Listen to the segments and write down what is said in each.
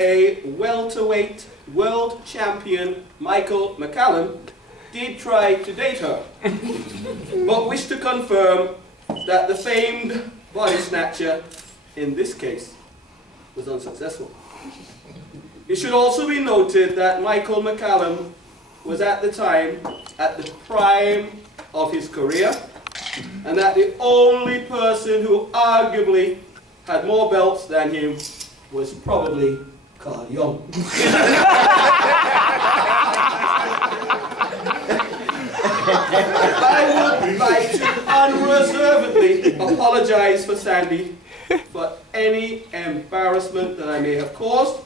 a welterweight world champion, Michael McCallum, did try to date her, but wished to confirm that the famed body snatcher, in this case, was unsuccessful. It should also be noted that Michael McCallum was at the time at the prime of his career, and that the only person who arguably had more belts than him was probably Carl Young. I would like to unreservedly apologize for Sandy for any embarrassment that I may have caused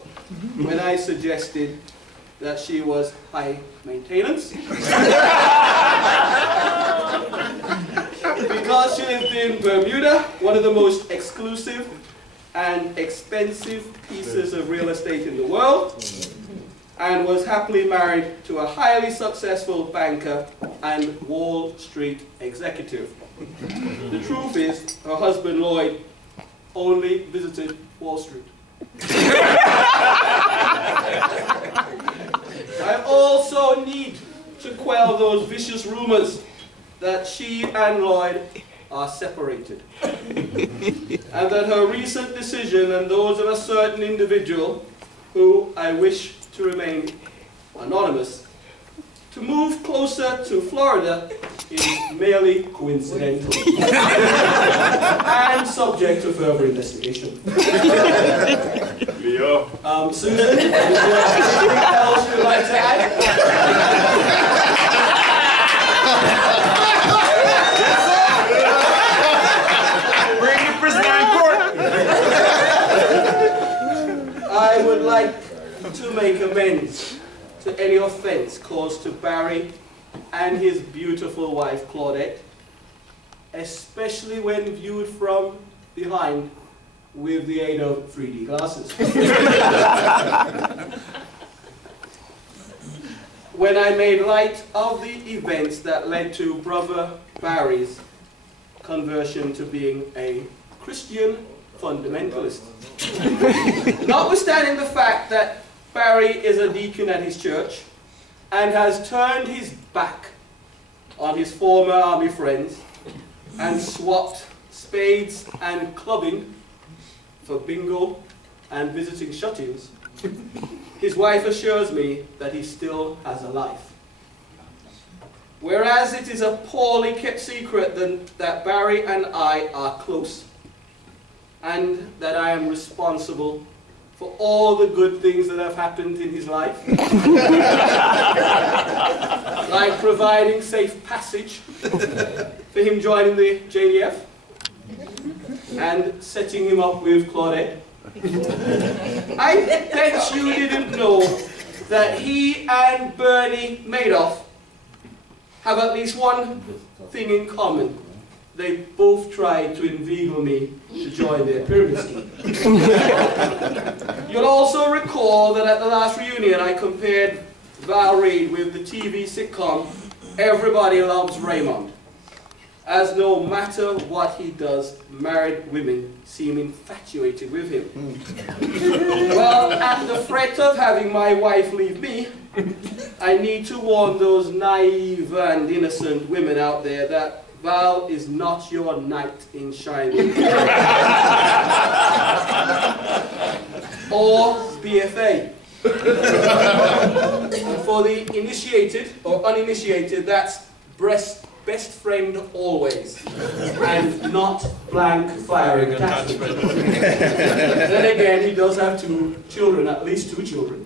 when I suggested that she was high maintenance. Because she lived in Bermuda, one of the most exclusive and expensive pieces of real estate in the world, and was happily married to a highly successful banker and Wall Street executive. The truth is, her husband Lloyd only visited Wall Street. I also need to quell those vicious rumors that she and Lloyd are separated, and that her recent decision and those of a certain individual, who I wish to remain anonymous, to move closer to Florida is merely coincidental and subject to further investigation. Leo. Susan, is there anything else you'd like to add? Bring the prisoner in court. I would like to make amends to any offense caused to Barry and his beautiful wife Claudette, especially when viewed from behind with the aid of 3D glasses. When I made light of the events that led to Brother Barry's conversion to being a Christian fundamentalist. Notwithstanding the fact that Barry is a deacon at his church and has turned his back on his former army friends and swapped spades and clubbing for bingo and visiting shut-ins, his wife assures me that he still has a life. Whereas it is a poorly kept secret that Barry and I are close, and that I am responsible for all the good things that have happened in his life, like providing safe passage for him joining the JDF and setting him up with Claudette. I bet you didn't know that he and Bernie Madoff have at least one thing in common. They both tried to inveigle me to join their pyramid scheme. You'll also recall that at the last reunion I compared Val Reid with the TV sitcom Everybody Loves Raymond, as no matter what he does, married women seem infatuated with him. Well, at the threat of having my wife leave me, I need to warn those naive and innocent women out there that Val is not your knight in shining. Or BFA. And for the initiated or uninitiated, that's best friend always, and not blank firing attachment. Then again, he does have 2 children, at least 2 children.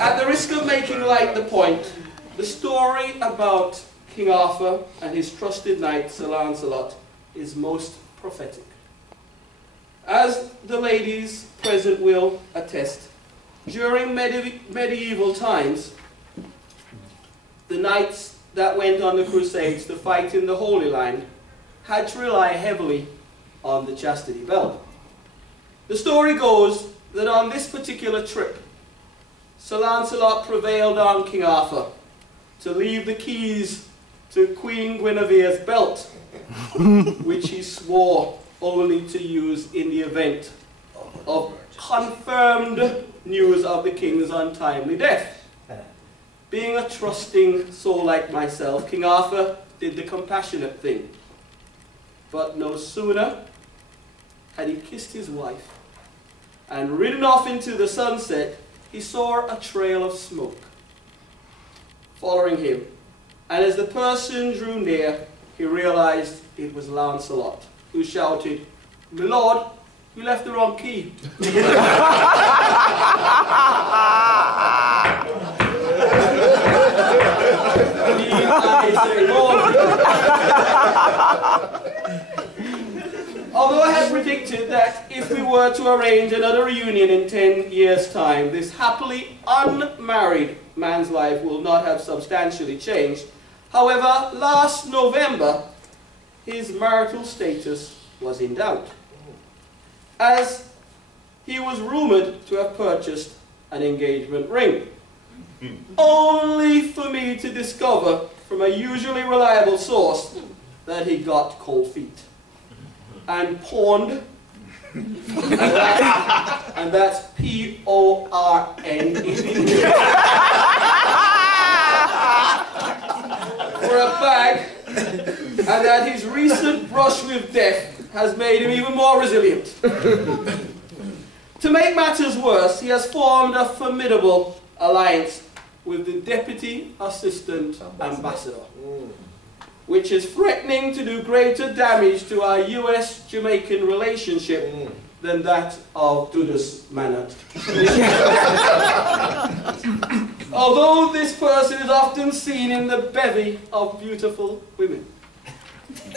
At the risk of making light the point, the story about King Arthur and his trusted knight Sir Lancelot is most prophetic. As the ladies present will attest, during medieval times, the knights that went on the crusades to fight in the Holy Land had to rely heavily on the chastity belt. The story goes that on this particular trip, Sir Lancelot prevailed on King Arthur to leave the keys to Queen Guinevere's belt, which he swore only to use in the event of confirmed news of the king's untimely death. Being a trusting soul like myself, King Arthur did the compassionate thing. But no sooner had he kissed his wife and ridden off into the sunset, he saw a trail of smoke following him. And as the person drew near, he realized it was Lancelot, who shouted, "My lord, you left the wrong key." Although I had predicted that if we were to arrange another reunion in 10 years' time, this happily unmarried man's life will not have substantially changed. However, last November, his marital status was in doubt, as he was rumored to have purchased an engagement ring, only for me to discover from a usually reliable source that he got cold feet and pawned, and that's P-O-R-N-E, for a bag, and that his recent brush with death has made him even more resilient. To make matters worse, he has formed a formidable alliance with the Deputy Assistant Ambassador, which is threatening to do greater damage to our US-Jamaican relationship than that of Dudas Manat. Although this person is often seen in the bevy of beautiful women,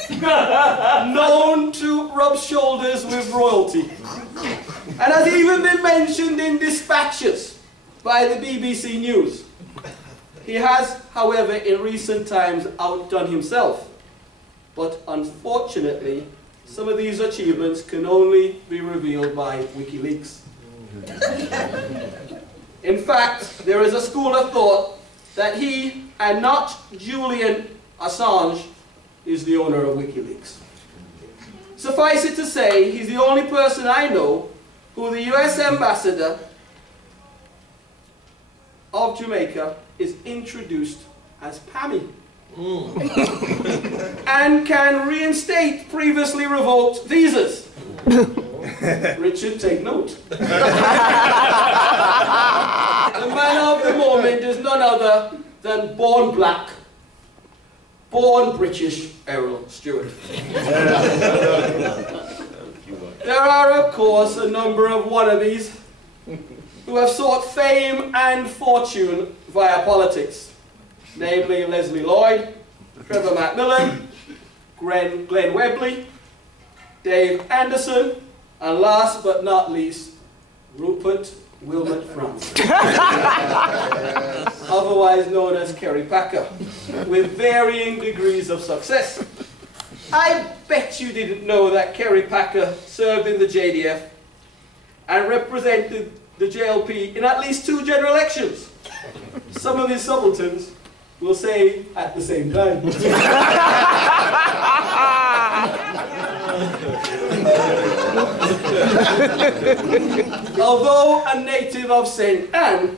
known to rub shoulders with royalty, and has even been mentioned in dispatches by the BBC News. He has, however, in recent times outdone himself, but unfortunately, some of these achievements can only be revealed by WikiLeaks. In fact, there is a school of thought that he, and not Julian Assange, is the owner of WikiLeaks. Suffice it to say, he's the only person I know who the US ambassador of Jamaica is introduced as Pammy. And can reinstate previously revoked visas. Richard, take note. The man of the moment is none other than born black, born British Errol Stewart. There are, of course, a number of wannabes who have sought fame and fortune via politics, namely Leslie Lloyd, Trevor Macmillan, Glenn Webley, Dave Anderson, and last but not least, Rupert Wilmot France, otherwise known as Kerry Packer, with varying degrees of success. I bet you didn't know that Kerry Packer served in the JDF and represented the JLP in at least 2 general elections. Some of his subalterns will say at the same time. Although a native of St. Anne,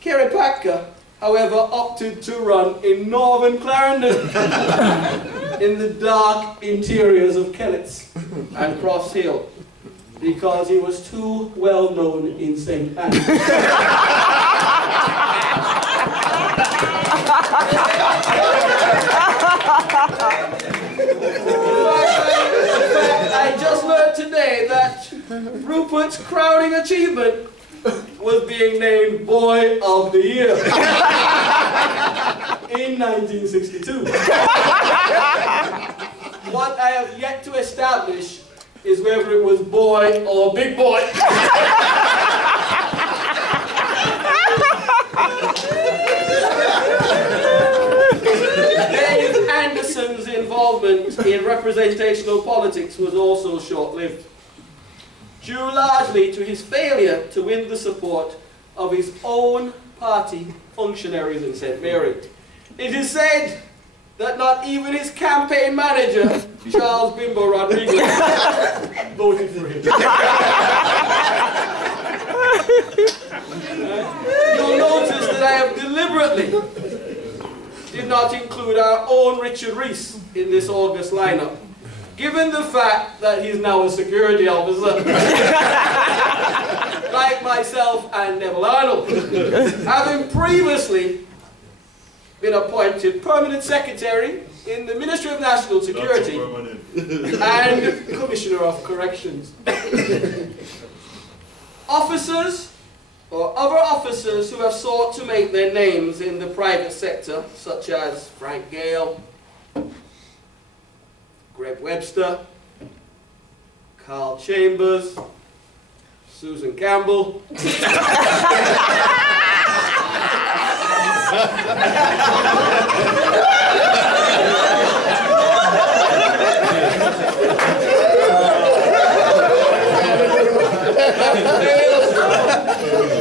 Kerry Packer, however, opted to run in northern Clarendon, in the dark interiors of Kellets and Cross Hill, because he was too well known in St. Anne. I just learned today that Rupert's crowning achievement was being named Boy of the Year in 1962. What I have yet to establish is whether it was boy or big boy. Dave Anderson's involvement in representational politics was also short-lived, due largely to his failure to win the support of his own party functionaries in St. Mary. It is said that not even his campaign manager, Charles Bimbo Rodriguez, voted for him. deliberately did not include our own Richard Rees in this August lineup, given the fact that he's now a security officer, like myself and Neville Arnold, having previously been appointed Permanent Secretary in the Ministry of National Security and Commissioner of Corrections. Officers or other officers who have sought to make their names in the private sector, such as Frank Gale, Greg Webster, Carl Chambers, Susan Campbell,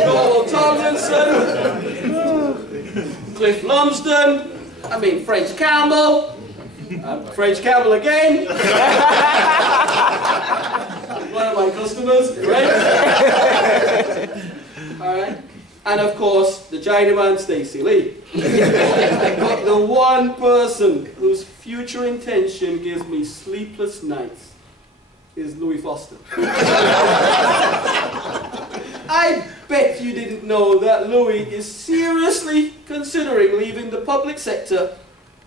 Noel Tomlinson, Cliff Lumsden, French Campbell, French Campbell again, one of my customers, right? Alright, and of course the Chinaman Stacey Lee. But the one person whose future intention gives me sleepless nights is Louis Foster. I bet you didn't know that Louis is seriously considering leaving the public sector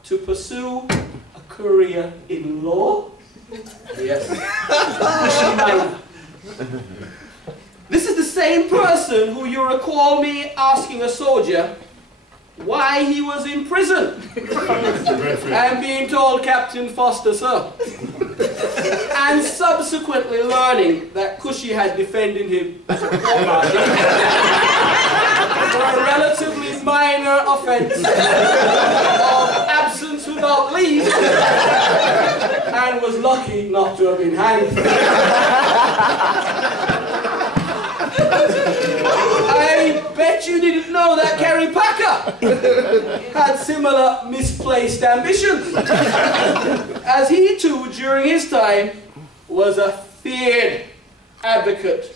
to pursue a career in law. Yes. This is the same person who you recall me asking a soldier why he was in prison and being told, "Captain Foster, sir," and subsequently learning that Cushy had defended him for a relatively minor offence of absence without leave and was lucky not to have been hanged. I bet you didn't know that Kerry Packer had similar misplaced ambitions, as he too, during his time, was a feared advocate,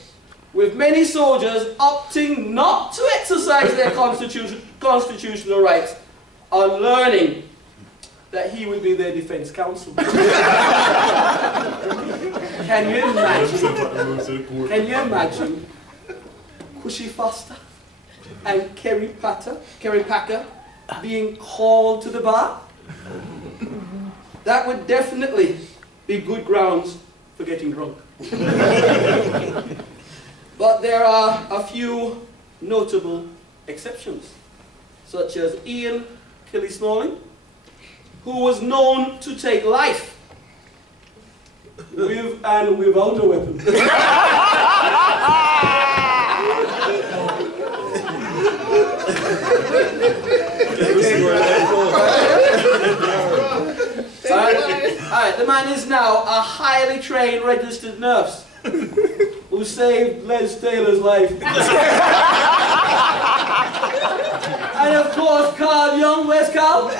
with many soldiers opting not to exercise their constitutional rights on learning that he would be their defense counsel. Can you imagine? Can you imagine Cushy Foster and Kerry Packer being called to the bar? That would definitely be good grounds for getting drunk. But there are a few notable exceptions, such as Ian Killy-Smalling, who was known to take life with and without a weapon. Alright, the man is now a highly trained registered nurse who saved Les Taylor's life. And of course, Carl Young, where's Carl?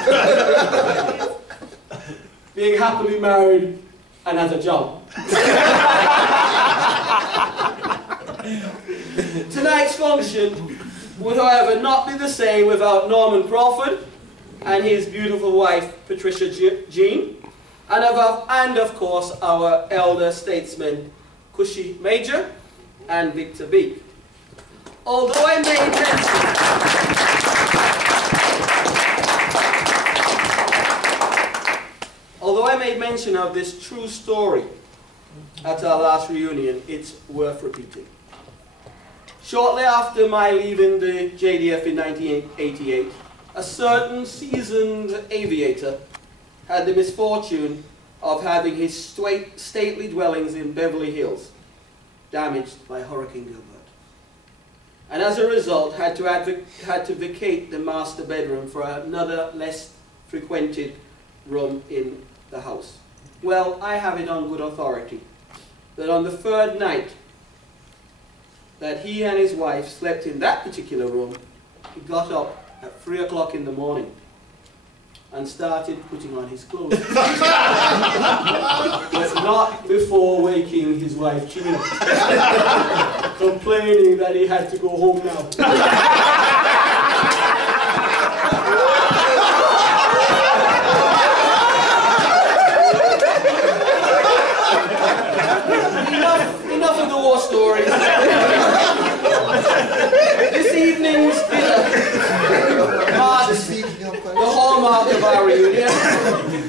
Being happily married and has a job. Tonight's function would, however, not be the same without Norman Crawford and his beautiful wife, Patricia Jean, and of course, our elder statesmen, Cushy Major and Victor Beek. Although I made mention of this true story at our last reunion, it's worth repeating. Shortly after my leaving the JDF in 1988, a certain seasoned aviator had the misfortune of having his stately dwellings in Beverly Hills damaged by Hurricane Gilbert, and as a result had to vacate the master bedroom for another less frequented room in the house. Well, I have it on good authority that on the third night that he and his wife slept in that particular room, he got up at 3 o'clock in the morning and started putting on his clothes. But not before waking his wife Gina, complaining that he had to go home now. of the war stories. This evening's dinner marks the hallmark of our reunion,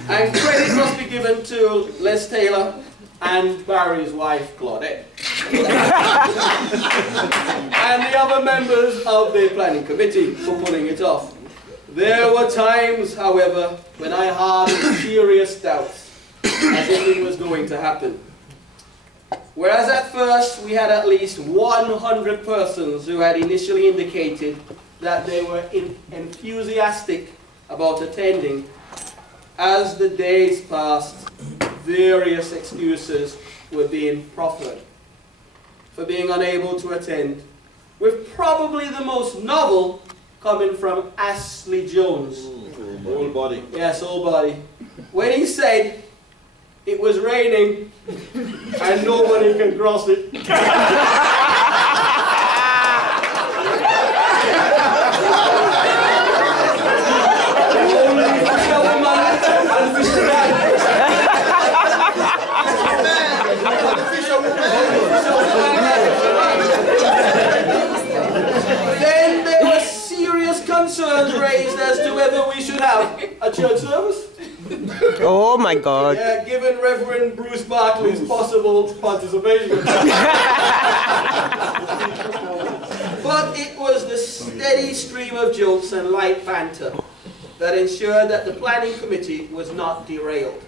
and credit must be given to Les Taylor and Barry's wife, Claudette, and the other members of the planning committee for pulling it off. There were times, however, when I harbored serious doubts as if it was going to happen. Whereas at first we had at least 100 persons who had initially indicated that they were enthusiastic about attending, as the days passed, various excuses were being proffered for being unable to attend, with probably the most novel coming from Ashley Jones. Old body. Yes, old body. When he said it was raining and nobody can cross it. Only fisherwoman and fisherman. Then there were serious concerns raised as to whether we should have a church service. Oh my God. Yeah, given Reverend Bruce Barclay's possible participation. But it was the steady stream of jokes and light banter that ensured that the planning committee was not derailed.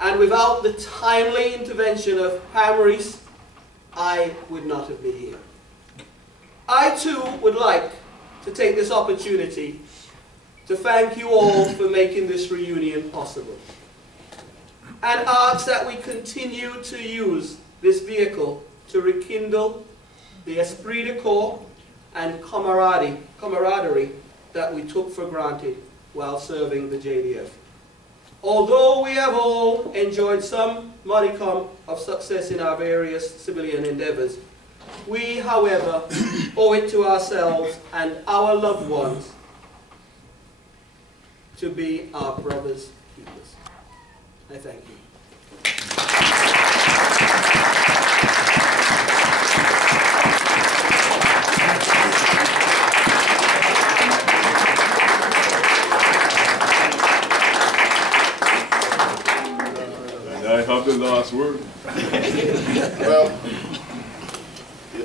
And without the timely intervention of Pam Reese, I would not have been here. I too would like to take this opportunity to thank you all for making this reunion possible, and ask that we continue to use this vehicle to rekindle the esprit de corps and camaraderie that we took for granted while serving the JDF. Although we have all enjoyed some modicum of success in our various civilian endeavors, we, however, owe it to ourselves and our loved ones to be our brothers' keepers. I thank you. I have the last word. Well,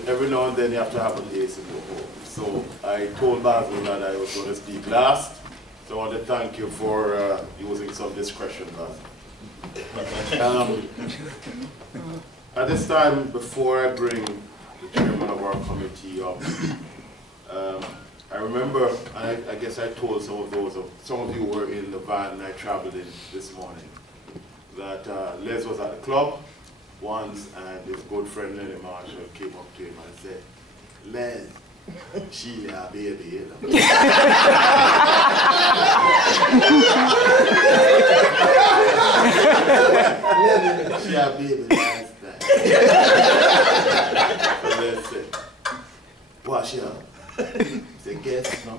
every now and then you have to have a place to go home. So I told Basil that I was going to speak last. So I want to thank you for using some discretion, Basil. At this time, before I bring the chairman of our committee up, I remember, and I guess I told some of you were in the van I traveled in this morning, that Les was at the club once, and his good friend Lenny Marshall came up to him and said, Les, she a baby, you know. She a baby last time. So Les said, what she up? He said, guess no.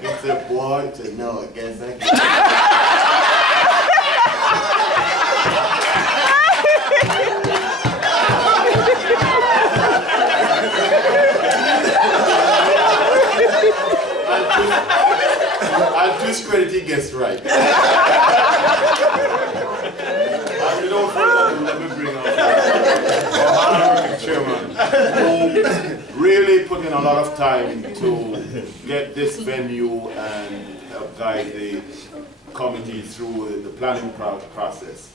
He said, boy, he said, no, I guess I can't. And to his credit, he gets right. And without further ado, let me bring up our honorary chairman, who really put in a lot of time to get this venue and help guide the committee through the planning process.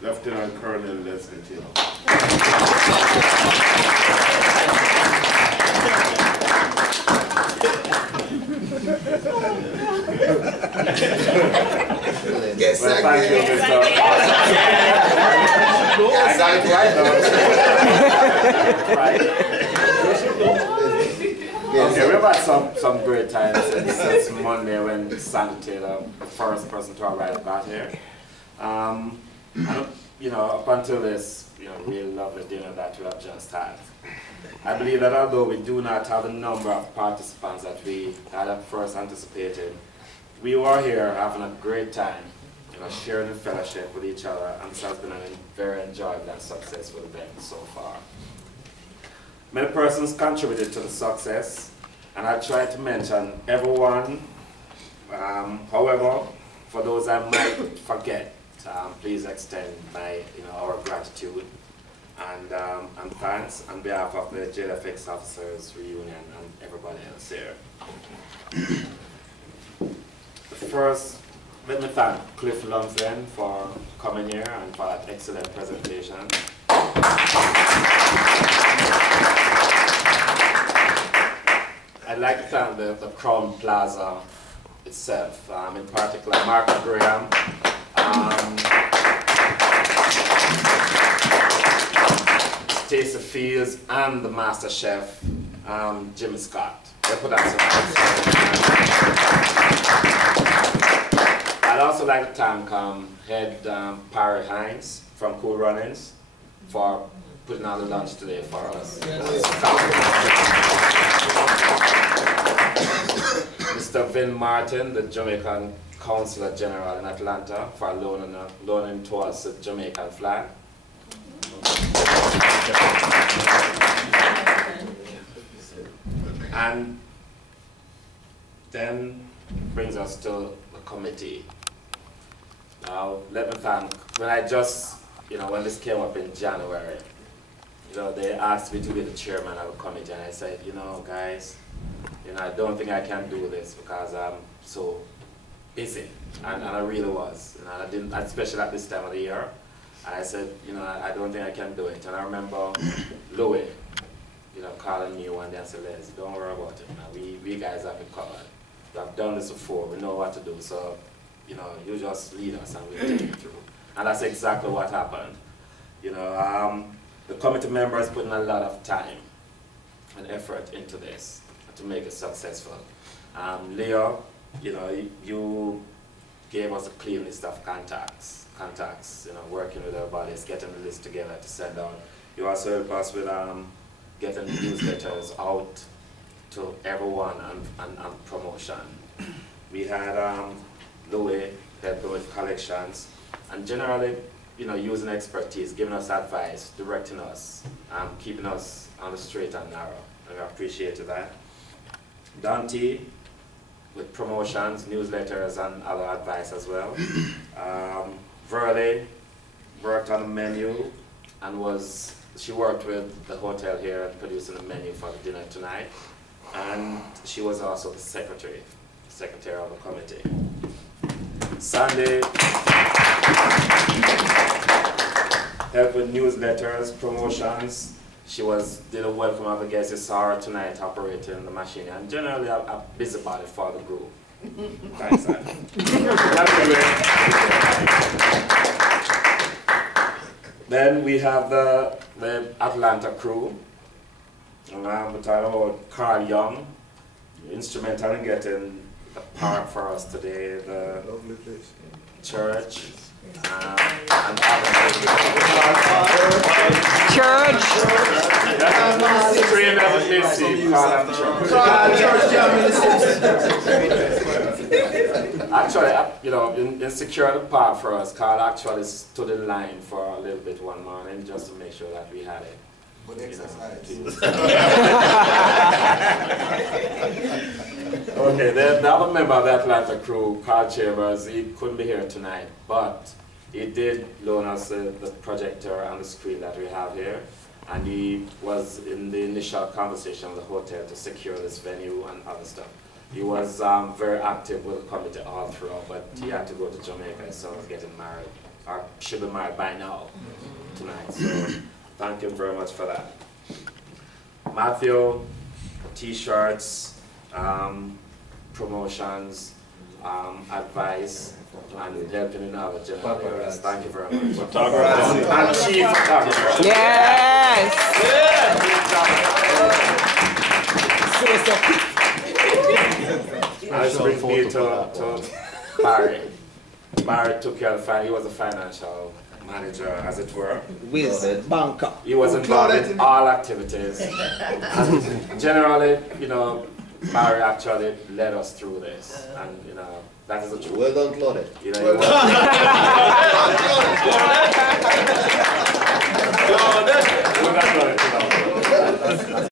Lieutenant Colonel Leslie Taylor. Yes, Well, thank you, Mr. I got it right, though. Okay, we've had some great times since Monday when Sandy Taylor, the first person to arrive, got here. And, you know, up until this, really lovely dinner that we have just had. I believe that although we do not have the number of participants that we had at first anticipated, we were here having a great time, sharing the fellowship with each other, and this has been a very enjoyable and successful event so far. Many persons contributed to the success, and I tried to mention everyone. However, for those I might forget, please extend our gratitude and thanks on behalf of the JDF Officers Reunion and everybody else here. First, let me thank Cliff Lumsden for coming here and for that excellent presentation. I'd like to thank the Crown Plaza itself, in particular Mark Graham, Stacey Fields, and the Master Chef, Jimmy Scott. They put out I'd also like to thank Head Parry Hines from Cool Runnings for putting on the lunch today for us. Mr. Vin Martin, the Jamaican Consular General in Atlanta, for loaning to us the Jamaican flag. And then brings us to the committee. Now, let me thank, when this came up in January, they asked me to be the chairman of the committee, and I said, guys, I don't think I can do this because I'm so busy, and I really was, and I didn't, especially at this time of the year. And I said, I don't think I can do it. And I remember Louis, calling me one day and said, Les, don't worry about it. We guys have it covered. We have done this before. We know what to do. So, you just lead us and we'll take it through. And that's exactly what happened. The committee members put in a lot of time and effort into this to make it successful. Leo, you gave us a clean list of contacts, working with our bodies, getting the list together to send out. You also helped us with getting newsletters out to everyone and promotion. We had Louis helping with collections, and generally, using expertise, giving us advice, directing us, keeping us on the straight and narrow. And we appreciated that. Dante with promotions, newsletters, and other advice as well. Verle worked on the menu and she worked with the hotel here producing the menu for the dinner tonight. And she was also the secretary of the committee. Sandy helped with newsletters, promotions. She did a welcome of the guests. You saw her tonight operating the machine, and generally a busybody for the group. Thanks, Then we have the Atlanta crew. And we're talking about Carl Young, instrumental in getting the park for us today, the church, and Church. Actually, in securing the park for us, Carl actually stood in line for a little bit one morning just to make sure that we had it. Okay, the other member of the Atlanta crew, Carl Chambers, he couldn't be here tonight, but he did loan us the projector and the screen that we have here, and he was in the initial conversation with the hotel to secure this venue and other stuff. He was very active with the committee all throughout, but he had to go to Jamaica, so he was getting married, or should be married by now, tonight. So thank him very much for that. Matthew, t-shirts, promotions, advice, and helping in other general areas. Thank you very much. And chief photographer. Yes! And this brings me to Barry. Barry took care of the he was a financial manager, as it were. Wizard, banker. He was involved in all activities. And generally, Barry actually led us through this. And, That is the truth. Well done, Claude. You know, Well you done. want- Well done, Claude.